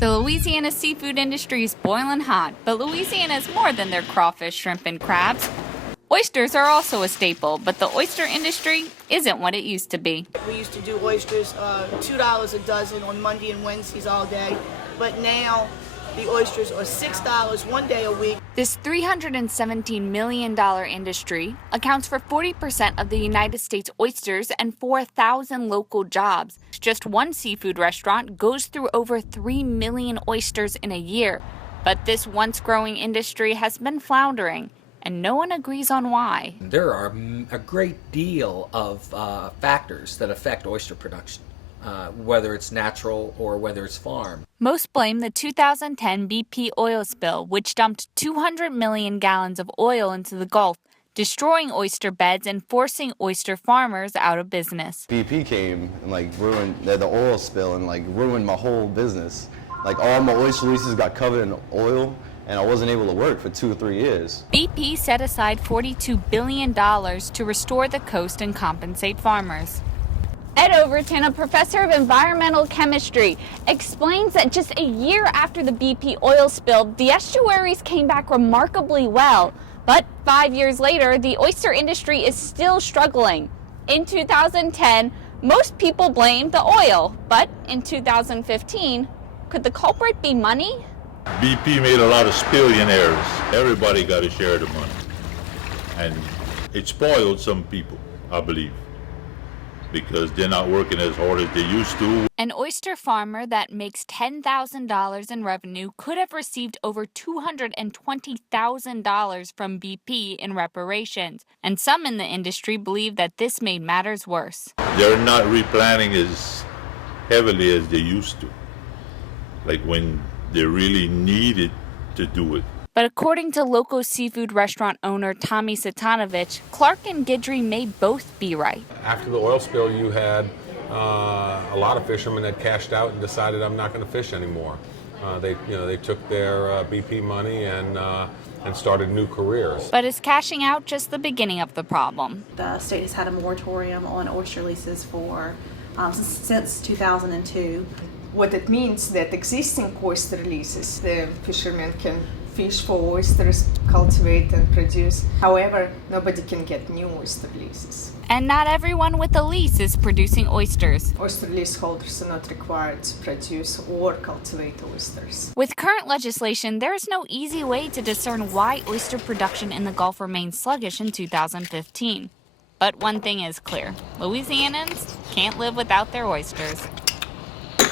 The Louisiana seafood industry is boiling hot, but Louisiana is more than their crawfish, shrimp, and crabs. Oysters are also a staple, but the oyster industry isn't what it used to be. We used to do oysters $2 a dozen on Monday and Wednesdays all day, but now the oysters are $6 one day a week. This $317 million industry accounts for 40% of the United States oysters and 4,000 local jobs. Just one seafood restaurant goes through over 3 million oysters in a year. But this once growing industry has been floundering, and no one agrees on why. There are a great deal of factors that affect oyster production, whether it's natural or whether it's farmed. Most blame the 2010 BP oil spill, which dumped 200 million gallons of oil into the Gulf, destroying oyster beds and forcing oyster farmers out of business. BP came and ruined the oil spill and ruined my whole business. All my oyster leases got covered in oil, and I wasn't able to work for 2 or 3 years. BP set aside $42 billion to restore the coast and compensate farmers. Ed Overton, a professor of environmental chemistry, explains that just a year after the BP oil spill, the estuaries came back remarkably well. But 5 years later, the oyster industry is still struggling. In 2010, most people blamed the oil. But in 2015, could the culprit be money? BP made a lot of spillionaires. Everybody got a share of the money. And it spoiled some people, I believe, because they're not working as hard as they used to. An oyster farmer that makes $10,000 in revenue could have received over $220,000 from BP in reparations. And some in the industry believe that this made matters worse. They're not replanting as heavily as they used to, like when they really needed to do it. But according to local seafood restaurant owner Tommy Satanovich, Clark and Guidry may both be right. After the oil spill, you had a lot of fishermen that cashed out and decided, I'm not going to fish anymore. They took their BP money and started new careers. But is cashing out just the beginning of the problem? The state has had a moratorium on oyster leases for since 2002. What it means that existing oyster leases, the fishermen can fish for oysters, cultivate and produce. However, nobody can get new oyster leases. And not everyone with a lease is producing oysters. Oyster leaseholders are not required to produce or cultivate oysters. With current legislation, there is no easy way to discern why oyster production in the Gulf remained sluggish in 2015. But one thing is clear, Louisianans can't live without their oysters.